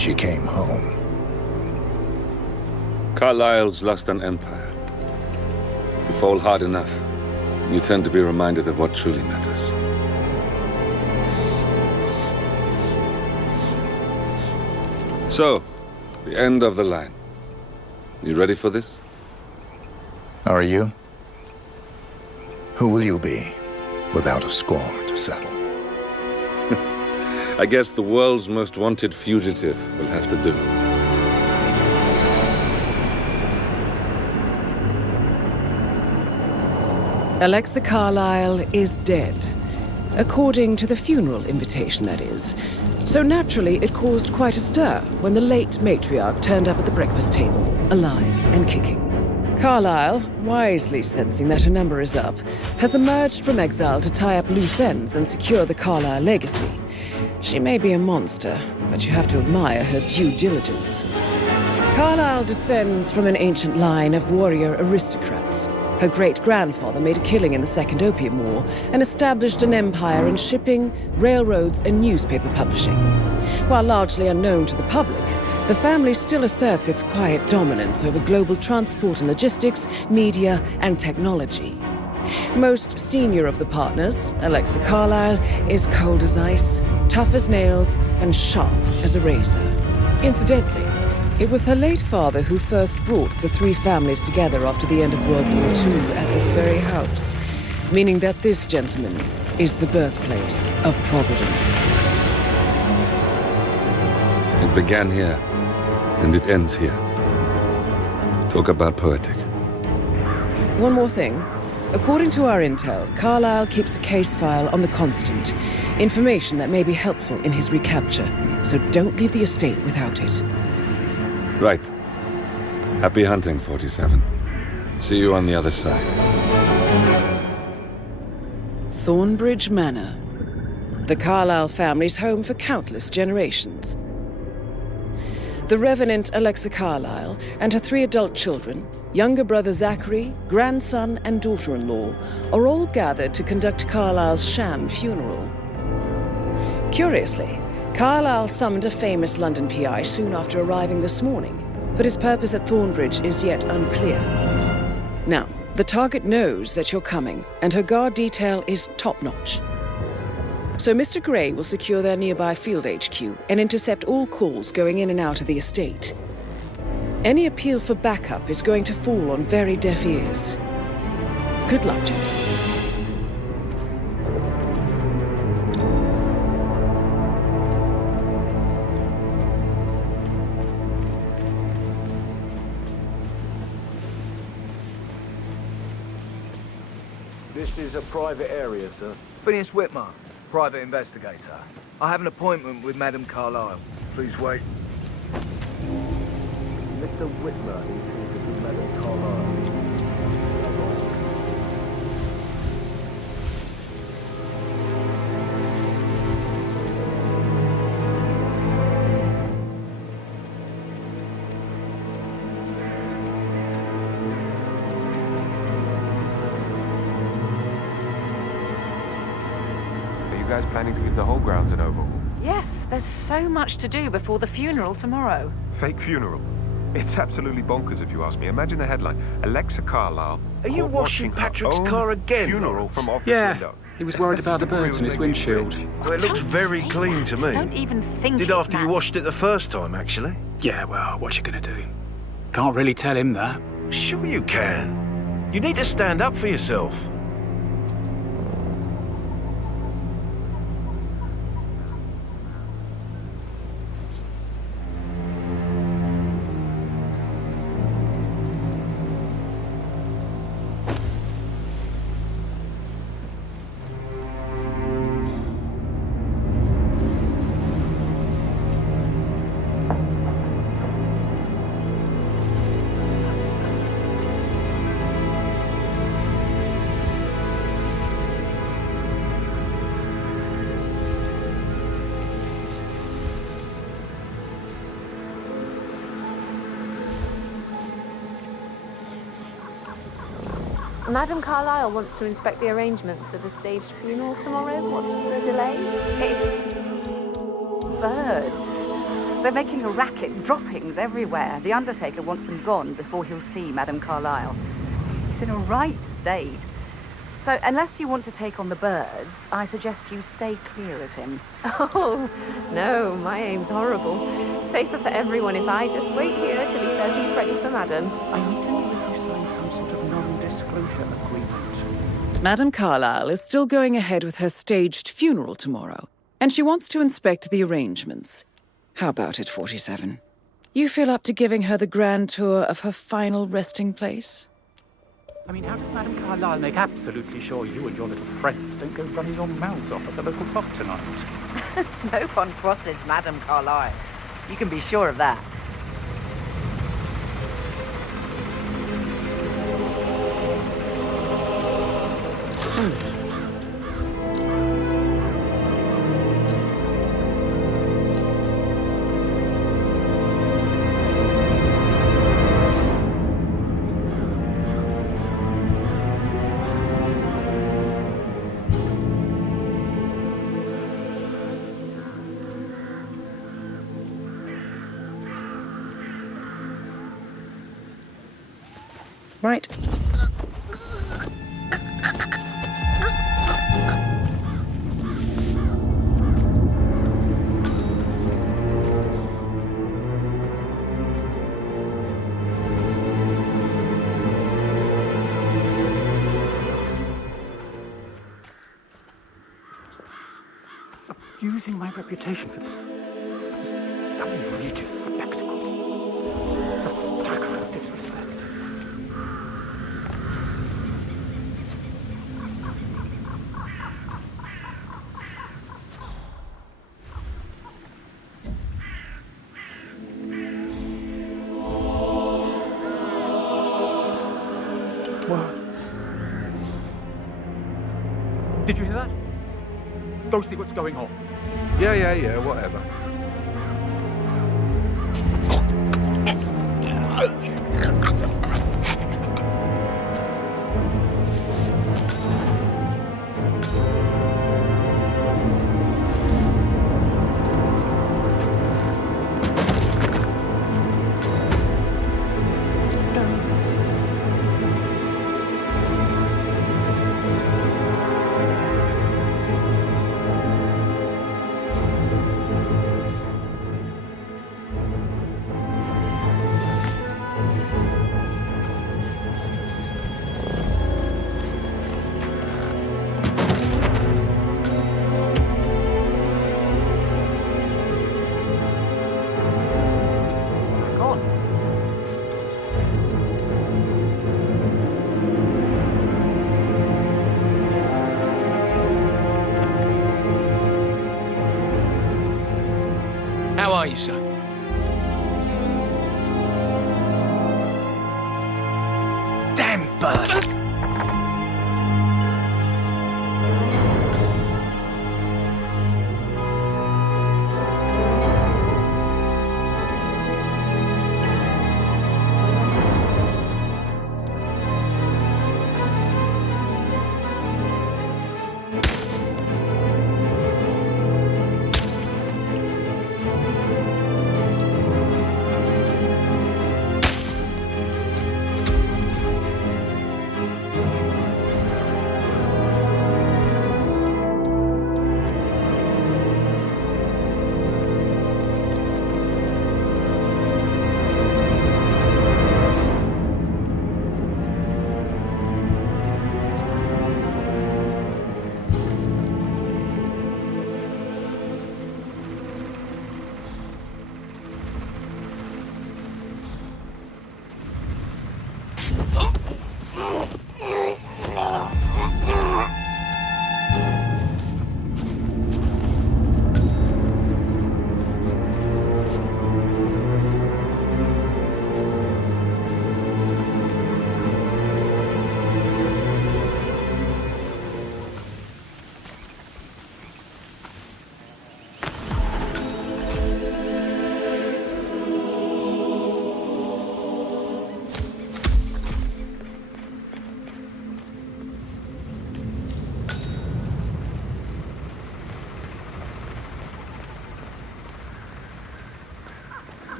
she came home. Carlyle's lost an empire. You fall hard enough, you tend to be reminded of what truly matters. So, the end of the line. You ready for this? Are you? Who will you be, without a score to settle? I guess the world's most wanted fugitive will have to do. Alexa Carlyle is dead. According to the funeral invitation, that is. So naturally, it caused quite a stir when the late matriarch turned up at the breakfast table, alive and kicking. Carlyle, wisely sensing that her number is up, has emerged from exile to tie up loose ends and secure the Carlyle legacy. She may be a monster, but you have to admire her due diligence. Carlyle descends from an ancient line of warrior aristocrats. Her great-grandfather made a killing in the Second Opium War and established an empire in shipping, railroads, and newspaper publishing. While largely unknown to the public, the family still asserts its quiet dominance over global transport and logistics, media, and technology. Most senior of the partners, Alexa Carlyle, is cold as ice, tough as nails, and sharp as a razor. Incidentally, it was her late father who first brought the three families together after the end of World War II at this very house, meaning that this gentleman is the birthplace of Providence. It began here, and it ends here. Talk about poetic. One more thing. According to our intel, Carlyle keeps a case file on the Constant, information that may be helpful in his recapture, so don't leave the estate without it. Right. Happy hunting, 47. See you on the other side. Thornbridge Manor. The Carlyle family's home for countless generations. The Revenant Alexa Carlyle and her 3 adult children, younger brother Zachary, grandson, and daughter-in-law, are all gathered to conduct Carlyle's sham funeral. Curiously, Carlyle summoned a famous London PI soon after arriving this morning, but his purpose at Thornbridge is yet unclear. Now, the target knows that you're coming, and her guard detail is top-notch. So Mr. Gray will secure their nearby field HQ and intercept all calls going in and out of the estate. Any appeal for backup is going to fall on very deaf ears. Good luck, gentlemen. This is a private area, sir. Phineas Whitmer, private investigator. I have an appointment with Madame Carlyle. Please wait. Mr. Whitmer is with Madame Carlyle. You guys planning to give the whole grounds an overhaul? Yes, there's so much to do before the funeral tomorrow. Fake funeral? It's absolutely bonkers if you ask me. Imagine the headline. Alexa Carlyle... Are you washing Patrick's car again? Funeral from office window. He was worried about the birds in his windshield. Well, it looks very clean to me. Don't even think Did it, after you Matt. washed it the first time, actually. Yeah, well, what's you gonna do? Can't really tell him that. Sure you can. You need to stand up for yourself. Madame Carlyle wants to inspect the arrangements for the staged funeral tomorrow. What's the delay? It's birds. They're making a racket, droppings everywhere. The Undertaker wants them gone before he'll see Madame Carlyle. He's in a right state. So, unless you want to take on the birds, I suggest you stay clear of him. Oh, no, my aim's horrible. Safer for everyone if I just wait here till he says he's ready for Madam. I need to know if you signed some sort of non-disclosure agreement. Madame Carlyle is still going ahead with her staged funeral tomorrow, and she wants to inspect the arrangements. How about it, 47? You feel up to giving her the grand tour of her final resting place? I mean, how does Madame Carlyle make absolutely sure you and your little friends don't go running your mouths off at the local pub tonight? No one crosses Madame Carlyle. You can be sure of that. Right. Using my reputation for this outrageous spectacle. A staggering disrespect. What? Did you hear that? Go see what's going on. Yeah, whatever. How are you, sir? Damn bird!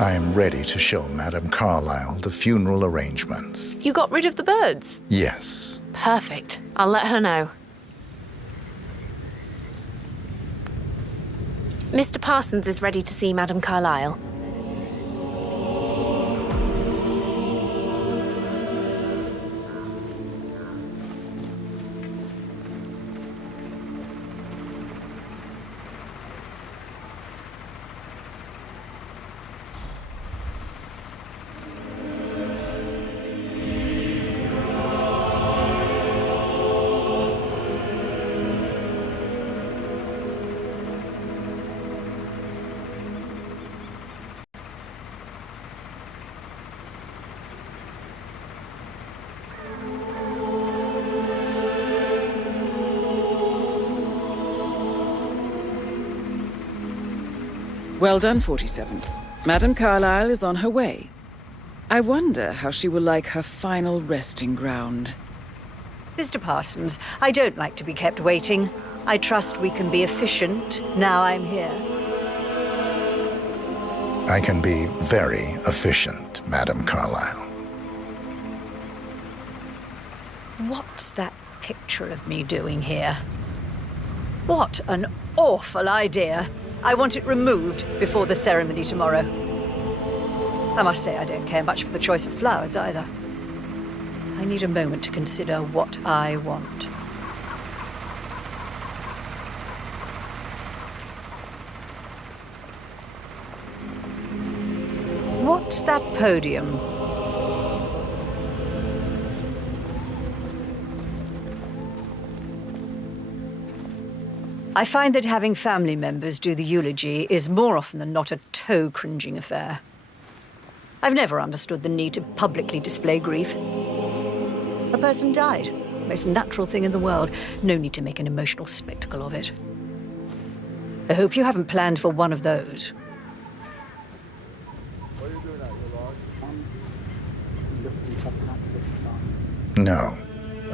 I am ready to show Madame Carlyle the funeral arrangements. You got rid of the birds? Yes. Perfect. I'll let her know. Mr. Parsons is ready to see Madame Carlyle. Well done, 47. Madame Carlyle is on her way. I wonder how she will like her final resting ground. Mr. Parsons, I don't like to be kept waiting. I trust we can be efficient now I'm here. I can be very efficient, Madame Carlyle. What's that picture of me doing here? What an awful idea. I want it removed before the ceremony tomorrow. I must say I don't care much for the choice of flowers either. I need a moment to consider what I want. What's that podium? I find that having family members do the eulogy is more often than not a toe-cringing affair. I've never understood the need to publicly display grief. A person died. Most natural thing in the world. No need to make an emotional spectacle of it. I hope you haven't planned for one of those. No,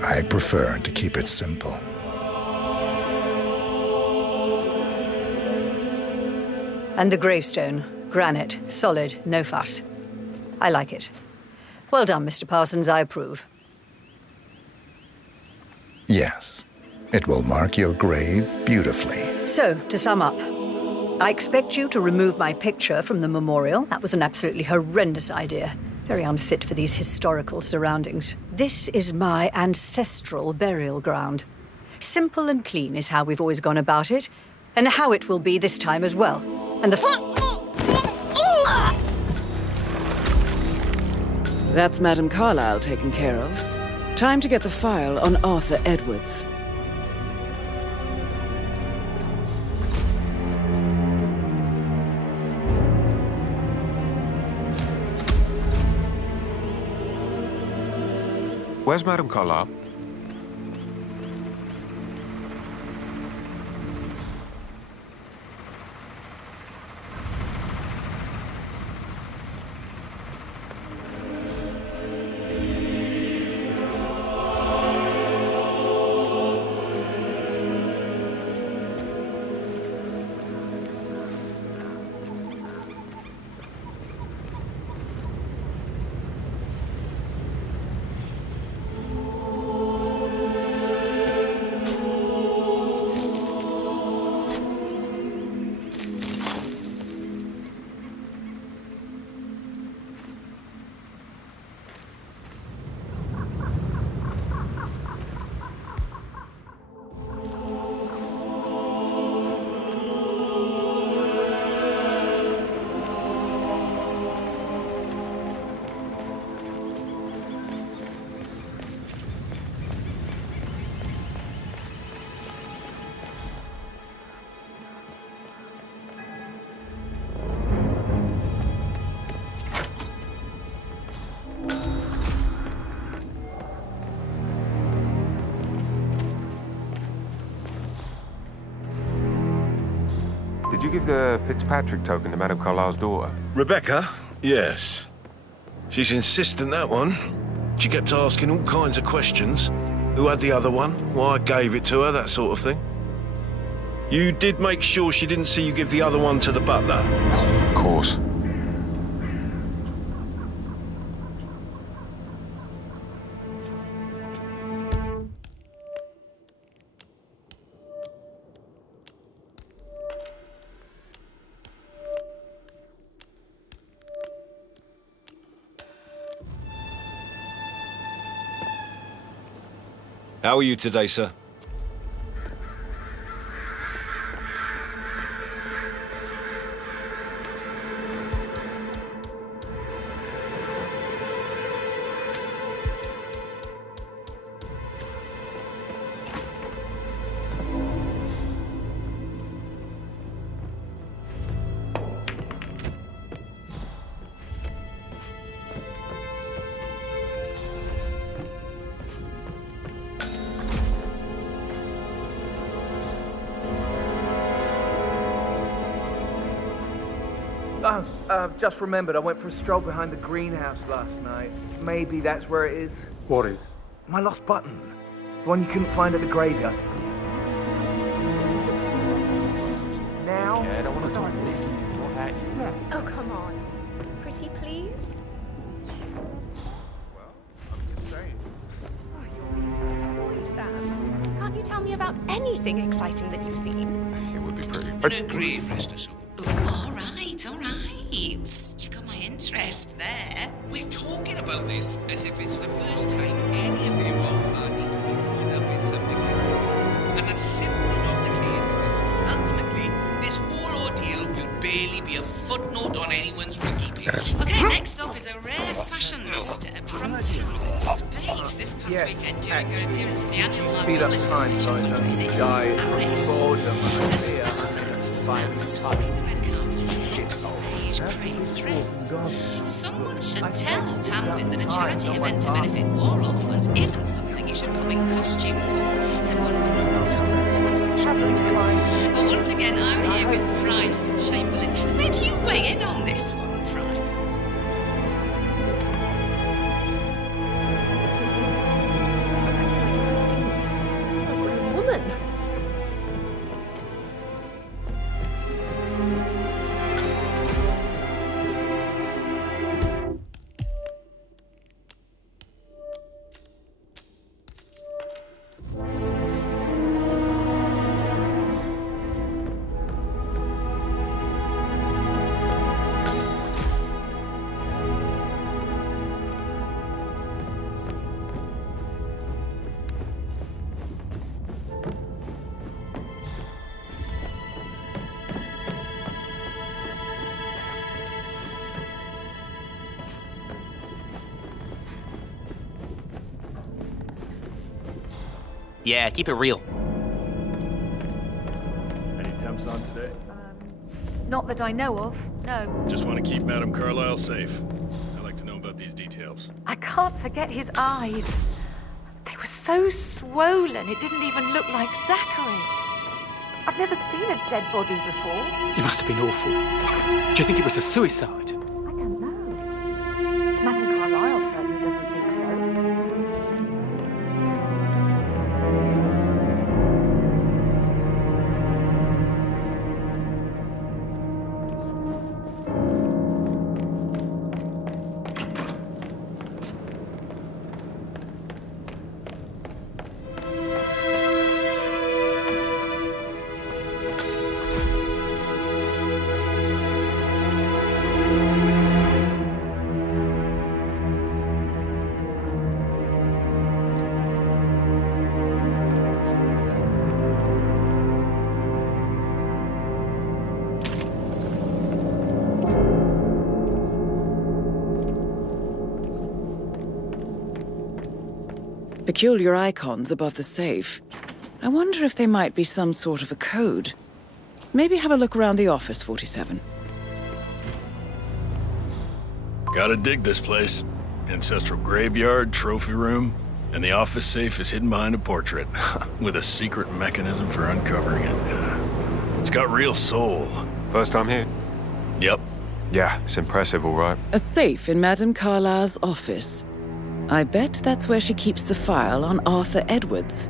I prefer to keep it simple. And the gravestone, granite, solid, no fuss. I like it. Well done, Mr. Parsons, I approve. Yes, it will mark your grave beautifully. So, to sum up, I expect you to remove my picture from the memorial. That was an absolutely horrendous idea. Very unfit for these historical surroundings. This is my ancestral burial ground. Simple and clean is how we've always gone about it, and how it will be this time as well. And the That's Madame Carlyle taken care of. Time to get the file on Arthur Edwards. Where's Madame Carlyle? Did you give the Fitzpatrick token to Madame Carlyle's daughter? Rebecca? Yes. She's insistent, that one. She kept asking all kinds of questions. Who had the other one? Why I gave it to her, that sort of thing. You did make sure she didn't see you give the other one to the butler? Of course. How are you today, sir? Just remembered I went for a stroll behind the greenhouse last night. Maybe that's where it is. What is? My lost button. The one you couldn't find at the graveyard. Now? Yeah, I don't want to talk with you, not at you. Yeah. Oh, come on. Pretty please? Well, I'm just saying. Oh, you're really silly, Sam. Can't you tell me about anything exciting that you've seen? It would be pretty. In a grave rest or so. Oh, all right, all right. You've got my interest there. We're talking about this as if it's the first time any of the involved parties have been caught up in something like this. And that's simply not the case, is it? Ultimately, this whole ordeal will barely be a footnote on anyone's wiki page. Okay, next up is a rare fashion misstep from Townsend Space this past weekend during her appearance at the annual Speed up Marvelous time so I Foundation's don't fundraising. die Alice, from boredom. the starlet, was snapped stalking the red carpet in an oxy-beige cream dress. Someone should tell Tamsin that a charity event to benefit war orphans isn't something you should come in costume for, said one anonymous commenter on social media. Well, once again, I'm here with Price and Chamberlain. Where do you weigh in on this one, Price? Woman! Yeah, keep it real. Any temps on today? Not that I know of, no. Just want to keep Madame Carlyle safe. I'd like to know about these details. I can't forget his eyes. They were so swollen, it didn't even look like Zachary. I've never seen a dead body before. It must have been awful. Do you think it was a suicide? I don't know. Madame Carlyle certainly doesn't think so. Peculiar icons above the safe. I wonder if they might be some sort of a code. Maybe have a look around the office, 47. Gotta dig this place. Ancestral graveyard, trophy room, and the office safe is hidden behind a portrait, with a secret mechanism for uncovering it. It's got real soul. First time here? Yep. Yeah, it's impressive, all right. A safe in Madame Carlyle's office. I bet that's where she keeps the file on Arthur Edwards.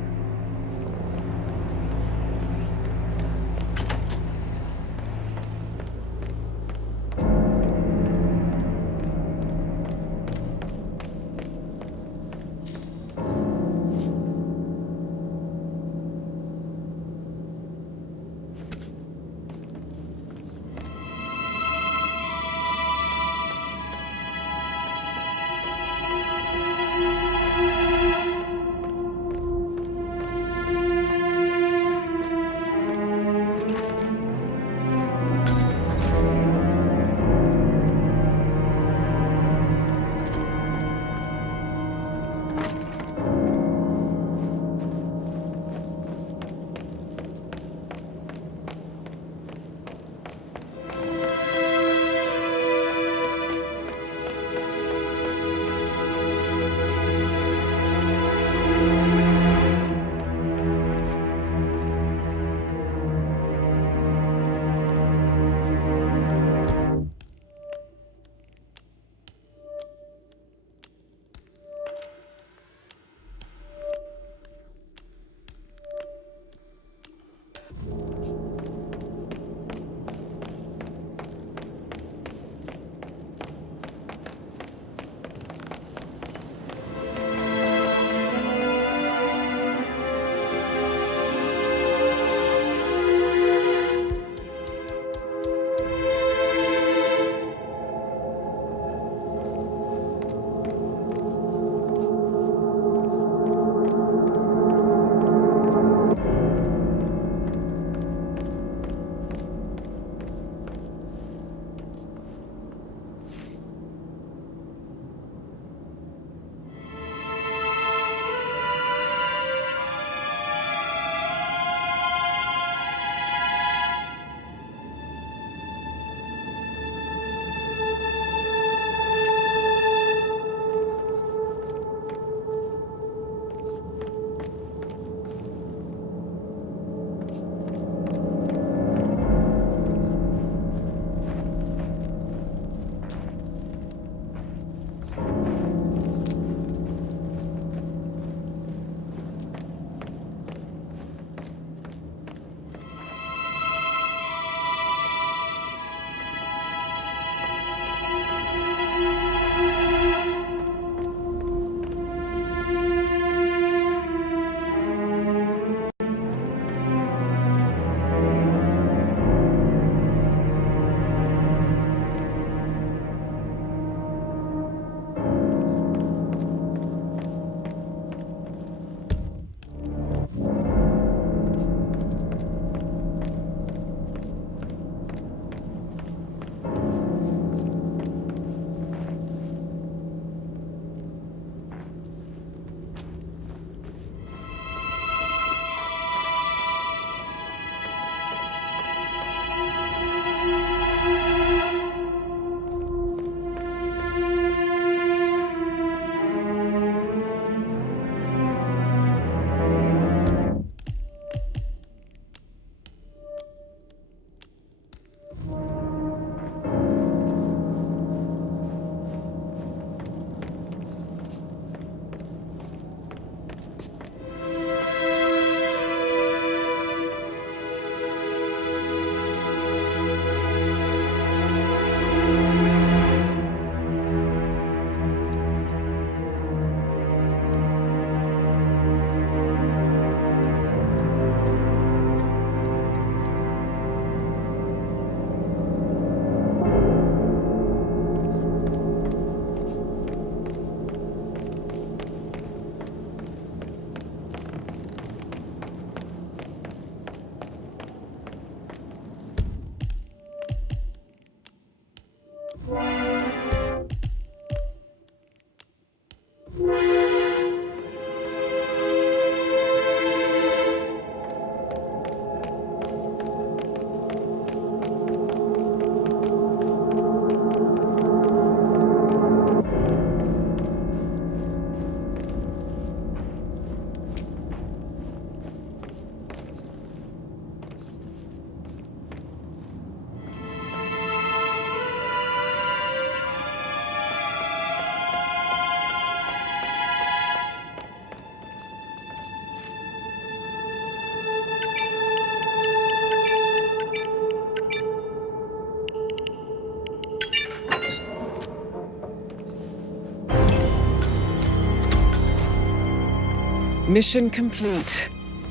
Mission complete.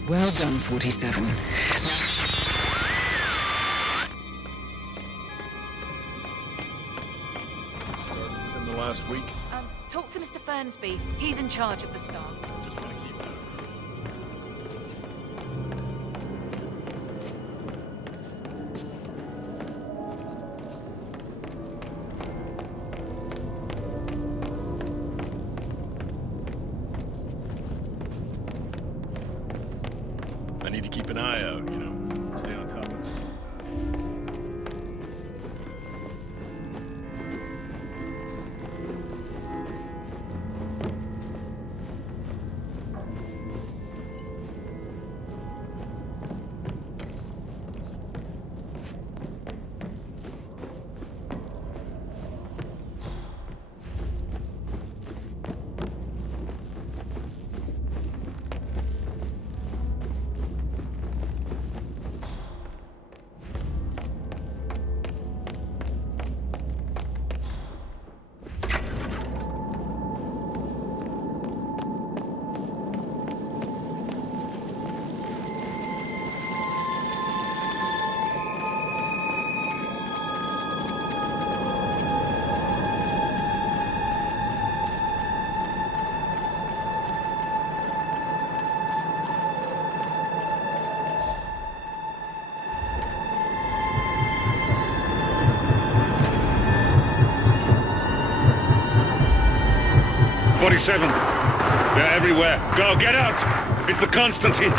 Well done, 47. Started within the last week. Talk to Mr. Fernsby. He's in charge of the staff. Just want to keep that. I need to keep an eye out, you know, stay on top of it. They're everywhere. Go, get out! It's the Constantine.